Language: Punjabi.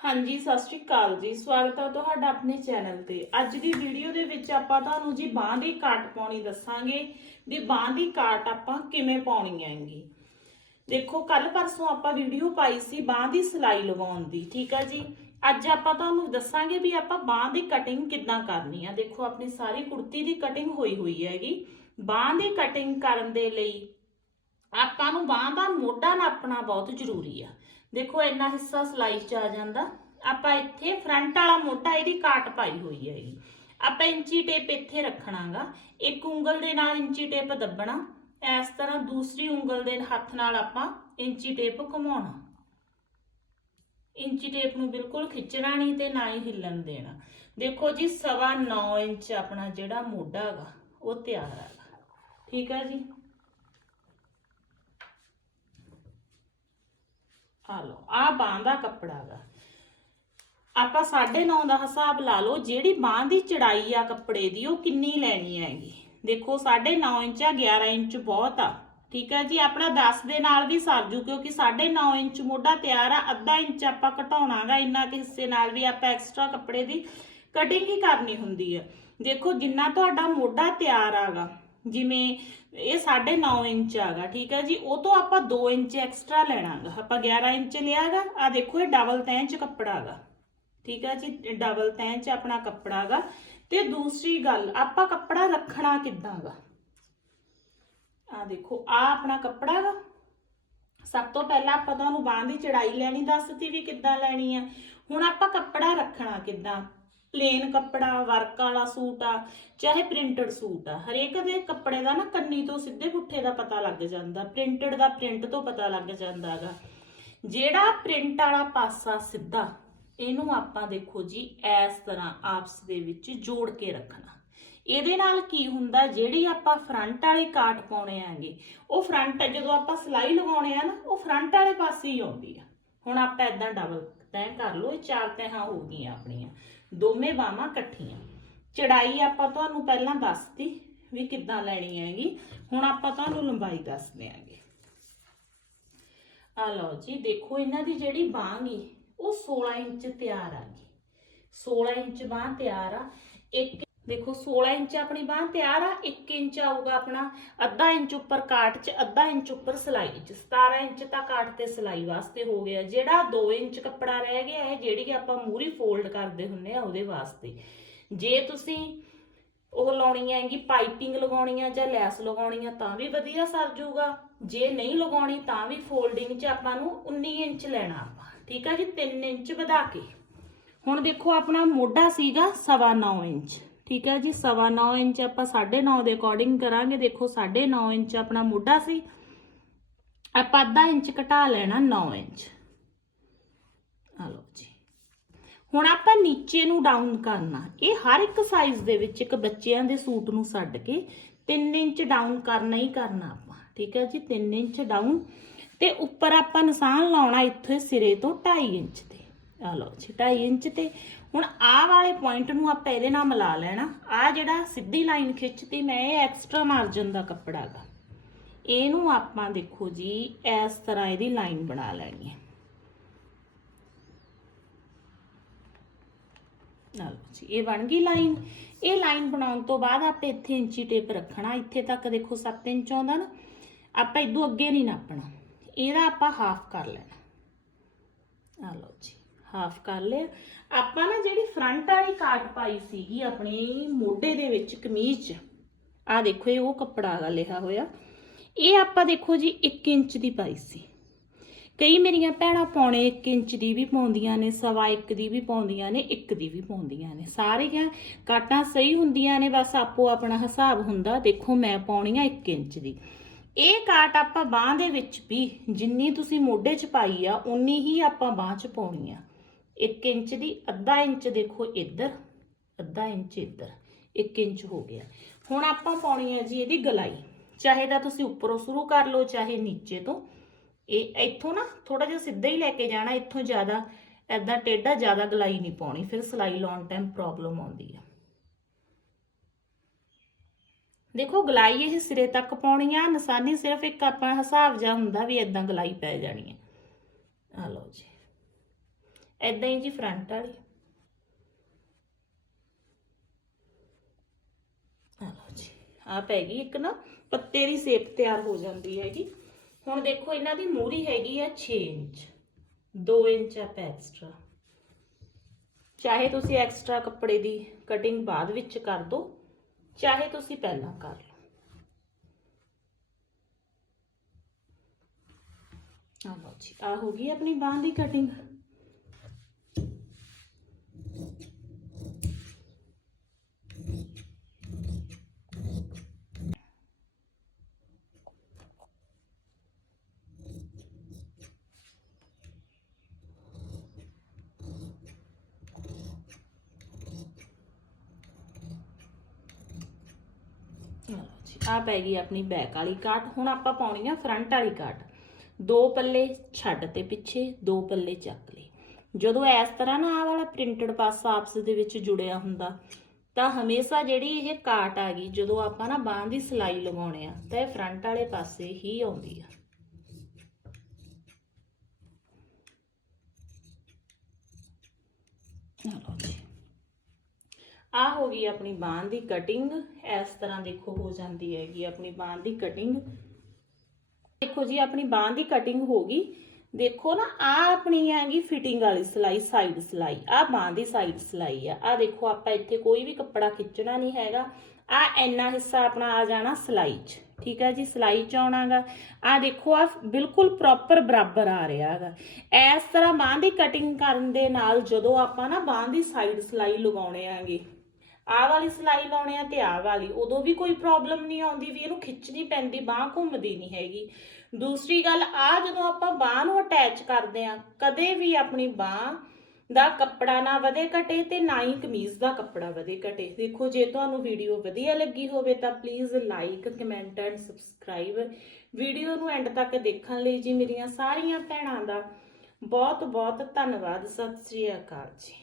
ਹਾਂਜੀ, ਸਤਿ ਸ਼੍ਰੀ ਅਕਾਲ ਜੀ। ਸਵਾਗਤ ਹੈ ਤੁਹਾਡਾ ਆਪਣੇ ਚੈਨਲ ਤੇ। ਅੱਜ ਦੀ ਵੀਡੀਓ ਦੇ ਵਿੱਚ ਆਪਾਂ ਤੁਹਾਨੂੰ ਜੀ ਬਾਂਹ ਦੀ ਕਾਟ ਪਾਉਣੀ ਦੱਸਾਂਗੇ। ਵੀ ਬਾਂਹ ਦੀ ਕਾਟ ਆਪਾਂ ਕਿਵੇਂ ਪਾਉਣੀ ਹੈਗੀ। ਦੇਖੋ ਕੱਲ ਪਰਸੋਂ ਆਪਾਂ ਵੀਡੀਓ ਪਾਈ ਸੀ ਬਾਂਹ ਦੀ ਸਿਲਾਈ ਲਗਾਉਣ ਦੀ, ਠੀਕ ਆ ਜੀ? ਅੱਜ ਆਪਾਂ ਤੁਹਾਨੂੰ ਦੱਸਾਂਗੇ ਵੀ ਆਪਾਂ ਬਾਂਹ ਦੀ ਕਟਿੰਗ ਕਿੱਦਾਂ ਕਰਨੀ ਆ। ਦੇਖੋ, ਆਪਣੀ ਸਾਰੀ ਕੁੜਤੀ ਦੀ ਕਟਿੰਗ ਹੋਈ ਹੋਈ ਹੈਗੀ। ਬਾਂਹ ਦੀ ਕਟਿੰਗ ਕਰਨ ਦੇ ਲਈ ਆਪਾਂ ਨੂੰ ਬਾਂਹ ਦਾ ਮੋਢਾ ਨਾਪਣਾ ਬਹੁਤ ਜ਼ਰੂਰੀ ਆ। ਦੇਖੋ, ਇੰਨਾ ਹਿੱਸਾ ਸਿਲਾਈ 'ਚ ਆ ਜਾਂਦਾ। ਆਪਾਂ ਇੱਥੇ ਫਰੰਟ ਵਾਲਾ ਮੋਢਾ, ਇਹਦੀ ਕਾਟ ਪਾਈ ਹੋਈ ਹੈ ਹੈਗੀ ਆਪਾਂ ਇੰਚੀ ਟੇਪ ਇੱਥੇ ਰੱਖਣਾਗਾ। ਇੱਕ ਉਂਗਲ ਦੇ ਨਾਲ ਇੰਚੀ ਟੇਪ ਦੱਬਣਾ। ਇਸ ਤਰ੍ਹਾਂ ਦੂਸਰੀ ਉਂਗਲ ਦੇ ਹੱਥ ਨਾਲ ਆਪਾਂ ਇੰਚੀ ਟੇਪ ਘੁਮਾਉਣਾ। ਇੰਚੀ ਟੇਪ ਨੂੰ ਬਿਲਕੁਲ ਖਿੱਚਣਾ ਨਹੀਂ ਤੇ ਨਾ ਹੀ ਹਿੱਲਣ ਦੇਣਾ। ਦੇਖੋ ਜੀ, ਸਵਾ 9 ਇੰਚ ਆਪਣਾ ਜਿਹੜਾ ਮੋਢਾ ਹੈਗਾ ਉਹ ਤਿਆਰ ਹੈਗਾ ਠੀਕ ਹੈ ਜੀ? ਆ ਲਓ। ਆ ਬਾਂਹ ਦਾ ਕੱਪੜਾ ਗਾ। ਆਪਾਂ 9.5 ਦਾ ਹਿਸਾਬ ਲਾ ਲਓ, ਜਿਹੜੀ ਬਾਂਹ ਦੀ ਚੜਾਈ ਆ ਕੱਪੜੇ ਦੀ, ਉਹ ਕਿੰਨੀ ਲੈਣੀ ਹੈਗੀ? ਦੇਖੋ 9.5 ਇੰਚ ਆ 11 ਇੰਚ ਬਹੁਤ ਆ। ਠੀਕ ਹੈ ਜੀ? ਆਪਣਾ 10 ਦੇ ਨਾਲ ਵੀ ਸਰ ਜੂ, ਕਿਉਂਕਿ 9.5 ਇੰਚ ਮੋਢਾ ਤਿਆਰ ਆ, ਅੱਧਾ ਇੰਚ ਆਪਾਂ ਘਟਾਉਣਾਗਾ ਇੰਨਾ ਕਿ ਹਿੱਸੇ ਨਾਲ ਵੀ ਆਪਾਂ ਐਕਸਟਰਾ ਕੱਪੜੇ ਦੀ ਕਟਿੰਗ ਹੀ ਕਰਨੀ ਹੁੰਦੀ ਆ। ਦੇਖੋ, ਜਿੰਨਾ ਤੁਹਾਡਾ ਮੋਢਾ ਤਿਆਰ ਆਗਾ ਜਿਵੇਂ ਇਹ 9.5 ਇੰਚ ਆਗਾ, ਠੀਕ ਹੈ ਜੀ? ਉਹ ਤੋਂ ਆਪਾਂ 2 ਇੰਚ ਐਕਸਟਰਾ ਲੈਣਾਗਾ। ਆਪਾਂ 11 ਇੰਚ ਲਿਆਗਾ। ਆ ਦੇਖੋ, ਇਹ ਡਬਲ ਤੈਂ ਚ ਕੱਪੜਾ ਆਗਾ ਠੀਕ ਹੈ ਜੀ? ਡਬਲ ਤੈਂ ਚ ਆਪਣਾ ਕੱਪੜਾ ਆਗਾ ਤੇ ਦੂਸਰੀ ਗੱਲ, ਆਪਾਂ ਕੱਪੜਾ ਰੱਖਣਾ ਕਿੱਦਾਂਗਾ? ਆ ਦੇਖੋ ਆ ਆਪਣਾ ਕੱਪੜਾ ਗਾ ਸਭ ਤੋਂ ਪਹਿਲਾਂ ਆਪਾਂ ਤੁਹਾਨੂੰ ਬਾਂਹ ਦੀ ਚੜਾਈ ਲੈਣੀ ਦੱਸਤੀ ਵੀ ਕਿੱਦਾਂ ਲੈਣੀ ਆ। ਹੁਣ ਆਪਾਂ ਕੱਪੜਾ ਰੱਖਣਾ ਕਿੱਦਾਂ? ਪਲੇਨ ਕੱਪੜਾ ਵਰਕ ਵਾਲਾ ਸੂਟ ਆ, ਚਾਹੇ ਪ੍ਰਿੰਟਡ ਸੂਟ ਆ, ਹਰੇਕ ਦੇ ਕੱਪੜੇ ਦਾ ਨਾ ਕੰਨੀ ਤੋਂ ਸਿੱਧੇ ਪੁੱਠੇ ਦਾ ਪਤਾ ਲੱਗ ਜਾਂਦਾ ਪ੍ਰਿੰਟਡ ਦਾ ਪ੍ਰਿੰਟ ਤੋਂ ਪਤਾ ਲੱਗ ਜਾਂਦਾ ਜਾਂਦਾਗਾ ਜਿਹੜਾ ਪ੍ਰਿੰਟ ਵਾਲਾ ਪਾਸਾ ਸਿੱਧਾ, ਇਹਨੂੰ ਆਪਾਂ ਦੇਖੋ ਜੀ, ਇਸ ਤਰ੍ਹਾਂ ਆਪਸ ਦੇ ਵਿੱਚ ਜੋੜ ਕੇ ਰੱਖਣਾ। ਇਹਦੇ ਨਾਲ ਕੀ ਹੁੰਦਾ, ਜਿਹੜੀ ਆਪਾਂ ਫਰੰਟ ਵਾਲੇ ਕਾਟ ਪਾਉਣੇ ਆਂਗੇ ਉਹ ਫਰੰਟ ਜਦੋਂ ਆਪਾਂ ਸਿਲਾਈ ਲਗਾਉਣੇ ਆ ਨਾ, ਉਹ ਫਰੰਟ ਵਾਲੇ ਪਾਸੇ ਹੀ ਆਉਂਦੀ ਆ। ਹੁਣ ਆਪਾਂ ਇਦਾਂ ਡਬਲ ਤੈਅ ਕਰ ਲਓ, ਇਹ ਚਾਰ ਤੈਹਾਂ ਹੋ ਗਈਆਂ ਆਪਣੀਆਂ। ਦੋਵੇਂ ਬਾਹਾਂ ਇਕੱਠੀਆਂ। ਚੜਾਈ ਆਪਾਂ ਤੁਹਾਨੂੰ ਪਹਿਲਾਂ ਦੱਸਤੀ ਵੀ ਕਿੱਦਾਂ ਲੈਣੀ ਹੈਗੀ। ਹੁਣ ਆਪਾਂ ਤੁਹਾਨੂੰ ਲੰਬਾਈ ਦੱਸ ਦਿਆਂਗੇ। ਆ ਲਓ ਜੀ, ਦੇਖੋ ਇਹਨਾਂ ਦੀ ਜਿਹੜੀ ਬਾਂਹ ਗਈ ਉਹ 16 ਇੰਚ ਤਿਆਰ ਆ ਗਈ 16 ਇੰਚ ਬਾਂਹ ਤਿਆਰ ਆ। ਇੱਕ ਦੇਖੋ 16 ਇੰਚ ਆਪਣੀ ਬਾਂਹ ਤਿਆਰ ਆ 1 ਇੰਚ ਆਊਗਾ ਆਪਣਾ, ਅੱਧਾ ਇੰਚ ਉੱਪਰ ਕਾਟ 'ਚ, ਅੱਧਾ ਇੰਚ ਉੱਪਰ ਸਿਲਾਈ 'ਚ 17 ਇੰਚ ਤਾਂ ਕਾਟ ਤੇ ਸਿਲਾਈ ਵਾਸਤੇ ਹੋ ਗਿਆ। ਜਿਹੜਾ 2 ਇੰਚ ਕੱਪੜਾ ਰਹਿ ਗਿਆ ਹੈ ਜਿਹੜੀ ਆਪਾਂ ਮੂਰੀ ਫੋਲਡ ਕਰਦੇ ਹੁੰਨੇ ਆ, ਉਹਦੇ ਵਾਸਤੇ। ਜੇ ਤੁਸੀਂ ਉਹ ਲਾਉਣੀ ਹੈਗੀ, ਪਾਈਪਿੰਗ ਲਗਾਉਣੀ ਆ ਜਾਂ ਲੈਸ ਲਗਾਉਣੀ ਆ, ਤਾਂ ਵੀ ਵਧੀਆ ਸਰ ਜਾਊਗਾ ਜੇ ਨਹੀਂ ਲਗਾਉਣੀ, ਤਾਂ ਵੀ ਫੋਲਡਿੰਗ 'ਚ ਆਪਾਂ ਨੂੰ 19 ਇੰਚ ਲੈਣਾ ਆਪਾਂ। ਠੀਕ ਆ ਜੀ 3 ਇੰਚ ਵਧਾ ਕੇ। ਹੁਣ ਦੇਖੋ, ਆਪਣਾ ਮੋਢਾ ਸੀਗਾ ਸਵਾ 9 ਇੰਚ। ਠੀਕ ਹੈ ਜੀ, ਸਵਾ 9 ਇੰਚ ਆਪਾਂ 9.5 ਦੇ ਅਕੋਰਡਿੰਗ ਕਰਾਂਗੇ। ਦੇਖੋ 9.5 ਇੰਚ ਆਪਣਾ ਮੋਢਾ ਸੀ। ਆਪਾਂ ਅੱਧਾ ਇੰਚ ਘਟਾ ਲੈਣਾ 9 ਇੰਚ। ਆ ਲਓ ਜੀ। ਹੁਣ ਆਪਾਂ ਨੀਚੇ ਨੂੰ ਡਾਊਨ ਕਰਨਾ। ਇਹ ਹਰ ਇੱਕ ਸਾਈਜ਼ ਦੇ ਵਿੱਚ ਇੱਕ ਬੱਚਿਆਂ ਦੇ ਸੂਟ ਨੂੰ ਛੱਡ ਕੇ 3 ਇੰਚ ਡਾਊਨ ਕਰਨਾ ਹੀ ਕਰਨਾ ਆਪਾਂ। ਠੀਕ ਹੈ ਜੀ 3 ਇੰਚ ਡਾਊਨ ਤੇ ਉੱਪਰ ਆਪਾਂ ਨਿਸ਼ਾਨ ਲਾਉਣਾ ਇੱਥੇ ਸਿਰੇ ਤੋਂ 2.5 ਇੰਚ ਤੇ। ਆ ਲਓ ਜੀ 2.5 ਇੰਚ ਤੇ ਹੁਣ ਆਹ ਵਾਲੇ ਪੁਆਇੰਟ ਨੂੰ ਆਪਾਂ ਇਹਦੇ ਨਾਲ ਮਿਲਾ ਲੈਣਾ। ਆ ਜਿਹੜਾ ਸਿੱਧੀ ਲਾਈਨ ਖਿੱਚਤੀ, ਮੈਂ ਇਹ ਐਕਸਟਰਾ ਮਾਰਜਨ ਦਾ ਕੱਪੜਾ ਗਾ। ਇਹਨੂੰ ਆਪਾਂ ਦੇਖੋ ਜੀ, ਇਸ ਤਰ੍ਹਾਂ ਇਹਦੀ ਲਾਈਨ ਬਣਾ ਲੈਣੀ ਹੈ। ਆ ਇਹ ਬਣ ਗਈ ਲਾਈਨ ਇਹ ਲਾਈਨ ਬਣਾਉਣ ਤੋਂ ਬਾਅਦ ਆਪਾਂ ਇੱਥੇ ਇੰਚੀ ਟੇਪ ਰੱਖਣਾ। ਇੱਥੇ ਤੱਕ ਦੇਖੋ 7 ਇੰਚ ਆਉਂਦਾ ਨਾ, ਆਪਾਂ ਇਦੋਂ ਅੱਗੇ ਨਹੀਂ ਨਾਪਣਾ। ਇਹਦਾ ਆਪਾਂ ਹਾਫ ਕਰ ਲੈਣਾ। ਆ ਲਓ ਜੀ। ਹਾਫ ਕਰ ਲਿਆ। ਆਪਾਂ ਨਾ ਜਿਹੜੀ ਫਰੰਟ ਵਾਲੀ ਕਾਟ ਪਾਈ ਸੀਗੀ ਆਪਣੀ ਮੋਢੇ ਦੇ ਵਿੱਚ ਕਮੀਜ਼ 'ਚ ਆ ਦੇਖੋ ਇਹ ਉਹ ਕੱਪੜਾ ਹੈਗਾ ਲਿਖਾ ਹੋਇਆ। ਇਹ ਆਪਾਂ ਦੇਖੋ ਜੀ 1 ਇੰਚ ਦੀ ਪਾਈ ਸੀ। ਕਈ ਮੇਰੀਆਂ ਭੈਣਾਂ ਪੌਣੇ 1 ਇੰਚ ਦੀ ਵੀ ਪਾਉਂਦੀਆਂ ਨੇ, ਸਵਾ 1 ਦੀ ਵੀ ਪਾਉਂਦੀਆਂ ਨੇ 1 ਦੀ ਵੀ ਪਾਉਂਦੀਆਂ ਨੇ। ਸਾਰੀਆਂ ਕਾਟਾਂ ਸਹੀ ਹੁੰਦੀਆਂ ਨੇ, ਬਸ ਆਪੋ ਆਪਣਾ ਹਿਸਾਬ ਹੁੰਦਾ। ਦੇਖੋ ਮੈਂ ਪਾਉਣੀ ਆ 1 ਇੰਚ ਦੀ। ਇਹ ਕਾਟ ਆਪਾਂ ਬਾਹ ਦੇ ਵਿੱਚ ਵੀ ਜਿੰਨੀ ਤੁਸੀਂ ਮੋਢੇ 'ਚ ਪਾਈ ਆ, ਉਨੀ ਹੀ ਆਪਾਂ ਬਾਹ 'ਚ ਪਾਉਣੀ ਆ। 1 ਇੰਚ ਦੀ, ਅੱਧਾ ਇੰਚ ਦੇਖੋ ਇੱਧਰ, ਅੱਧਾ ਇੰਚ ਇੱਧਰ 1 ਇੰਚ ਹੋ ਗਿਆ। ਹੁਣ ਆਪਾਂ ਪਾਉਣੀ ਹੈ ਜੀ ਇਹਦੀ ਗਲਾਈ। ਚਾਹੇ ਤਾਂ ਤੁਸੀਂ ਉੱਪਰੋਂ ਸ਼ੁਰੂ ਕਰ ਲਓ, ਚਾਹੇ ਨੀਚੇ ਤੋਂ। ਇਹ ਇੱਥੋਂ ਨਾ ਥੋੜਾ ਜਿਹਾ ਸਿੱਧਾ ਹੀ ਲੈ ਕੇ ਜਾਣਾ, ਇੱਥੋਂ ਜ਼ਿਆਦਾ ਐਦਾਂ ਟੇਢਾ ਜ਼ਿਆਦਾ ਗਲਾਈ ਨਹੀਂ ਪਾਉਣੀ, ਫਿਰ ਸਿਲਾਈ ਲਾਉਣ ਟਾਈਮ ਪ੍ਰੋਬਲਮ ਆਉਂਦੀ ਆ। ਦੇਖੋ ਗਲਾਈ ਇਹ ਸਿਰੇ ਤੱਕ ਪਾਉਣੀ ਆ, ਨਿਸ਼ਾਨੀ ਸਿਰਫ ਇੱਕ ਆਪਣਾ ਹਿਸਾਬ ਜਾ ਹੁੰਦਾ ਵੀ ਐਦਾਂ ਗਲਾਈ ਪੈ ਜਾਣੀ ਹੈ ਆ ਲਓ ਜੀ। ਐਦਾਂ ਹੀ ਜੀ ਫਰੰਟ ਵਾਲੀ। ਆ ਜੀ ਆ ਪੈ ਗਈ ਇੱਕ ਨਾ, ਪੱਤੇ ਦੀ ਸ਼ੇਪ ਤਿਆਰ ਹੋ ਜਾਂਦੀ ਹੈਗੀ। ਹੁਣ ਦੇਖੋ, ਇਹਨਾਂ ਦੀ ਮੂਰੀ ਹੈਗੀ ਆ 6 ਇੰਚ 2 ਇੰਚ ਆ ਐਕਸਟਰਾ ਚਾਹੇ ਤੁਸੀਂ ਐਕਸਟਰਾ ਕੱਪੜੇ ਦੀ ਕਟਿੰਗ ਬਾਅਦ ਵਿੱਚ ਕਰ ਦਿਓ ਚਾਹੇ ਤੁਸੀਂ ਪਹਿਲਾਂ ਕਰ ਲਓ। ਆ ਲਓ ਜੀ ਆ ਹੋ ਗਈ ਆਪਣੀ ਬਾਂਹ ਦੀ ਕਟਿੰਗ ਆ ਪੈ ਗਈ ਆਪਣੀ ਬੈਕ ਵਾਲੀ ਕਾਟ ਹੁਣ ਆਪਾਂ ਪਾਉਣੀ ਆ ਫਰੰਟ ਵਾਲੀ ਕਾਟ ਦੋ ਪੱਲੇ ਛੱਡ ਤੇ ਪਿੱਛੇ, ਦੋ ਪੱਲੇ ਚੱਕ ਲਏ ਜਦੋਂ ਇਸ ਤਰ੍ਹਾਂ ਨਾ ਆ ਵਾਲਾ ਪ੍ਰਿੰਟਡ ਪਾਸਾ ਆਪਸ ਦੇ ਵਿੱਚ ਜੁੜਿਆ ਹੁੰਦਾ, ਤਾਂ ਹਮੇਸ਼ਾ ਜਿਹੜੀ ਇਹ ਕਾਟ ਆ ਗਈ, ਜਦੋਂ ਆਪਾਂ ਨਾ ਬਾਹਾਂ ਦੀ ਸਿਲਾਈ ਲਗਾਉਣੇ ਆ, ਤਾਂ ਇਹ ਫਰੰਟ ਵਾਲੇ ਪਾਸੇ ਹੀ ਆਉਂਦੀ ਆ ਆ। ਆ ਹੋ ਗਈ ਆਪਣੀ ਬਾਂਹ ਦੀ ਕਟਿੰਗ ਇਸ ਤਰ੍ਹਾਂ ਦੇਖੋ ਹੋ ਜਾਂਦੀ ਹੈਗੀ ਆਪਣੀ ਬਾਂਹ ਦੀ ਕਟਿੰਗ ਦੇਖੋ ਜੀ, ਆਪਣੀ ਬਾਂਹ ਦੀ ਕਟਿੰਗ ਹੋ ਗਈ। ਦੇਖੋ ਨਾ, ਆ ਆਪਣੀ ਹੈਗੀ ਫਿਟਿੰਗ ਵਾਲੀ ਸਿਲਾਈ ਸਾਈਡ ਸਿਲਾਈ। ਆ ਬਾਂਹ ਦੀ ਸਾਈਡ ਸਿਲਾਈ ਆ। ਆ ਦੇਖੋ, ਆਪਾਂ ਇੱਥੇ ਕੋਈ ਵੀ ਕੱਪੜਾ ਖਿੱਚਣਾ ਨਹੀਂ ਹੈਗਾ। ਆ ਇੰਨਾ ਹਿੱਸਾ ਆਪਣਾ ਆ ਜਾਣਾ ਸਿਲਾਈ 'ਚ। ਠੀਕ ਹੈ ਜੀ, ਸਿਲਾਈ 'ਚ ਆਉਣਾਗਾ। ਆ ਦੇਖੋ, ਆ ਬਿਲਕੁਲ ਪ੍ਰੋਪਰ ਬਰਾਬਰ ਆ ਰਿਹਾ ਹੈਗਾ। ਇਸ ਤਰ੍ਹਾਂ ਬਾਂਹ ਦੀ ਕਟਿੰਗ ਕਰਨ ਦੇ ਨਾਲ ਜਦੋਂ ਆਪਾਂ ਨਾ ਬਾਂਹ ਦੀ ਸਾਈਡ ਸਿਲਾਈ ਲਗਾਉਣੇ ਆਂਗੇ ਆਹ ਵਾਲੀ ਸਿਲਾਈ ਲਾਉਣੇ ਆ ਤੇ ਆਹ ਵਾਲੀ। ਉਦੋਂ ਵੀ ਕੋਈ ਪ੍ਰੋਬਲਮ ਨਹੀਂ ਆਉਂਦੀ ਵੀ ਇਹਨੂੰ ਖਿੱਚਣੀ ਪੈਂਦੀ, ਬਾਹ ਘੁੰਮਦੀ ਨਹੀਂ ਹੈਗੀ। ਦੂਸਰੀ ਗੱਲ ਆ ਜਦੋਂ ਆਪਾਂ ਬਾਹ ਨੂੰ ਅਟੈਚ ਕਰਦੇ ਆ, ਕਦੇ ਵੀ ਆਪਣੀ ਬਾਹ ਦਾ ਕੱਪੜਾ ਨਾ ਵਧੇ ਘਟੇ ਤੇ ਨਾ ਹੀ ਕਮੀਜ਼ ਦਾ ਕੱਪੜਾ ਵਧੇ ਘਟੇ। ਦੇਖੋ, ਜੇ ਤੁਹਾਨੂੰ ਵੀਡੀਓ ਵਧੀਆ ਲੱਗੀ ਹੋਵੇ ਤਾਂ please like comment and subscribe video ਨੂੰ ਐਂਡ ਤੱਕ ਦੇਖਣ ਲਈ ਜੀ ਮੇਰੀਆਂ ਸਾਰੀਆਂ ਭੈਣਾਂ ਦਾ ਬਹੁਤ ਬਹੁਤ ਧੰਨਵਾਦ। ਸਤਿ ਸ੍ਰੀ ਅਕਾਲ ਜੀ।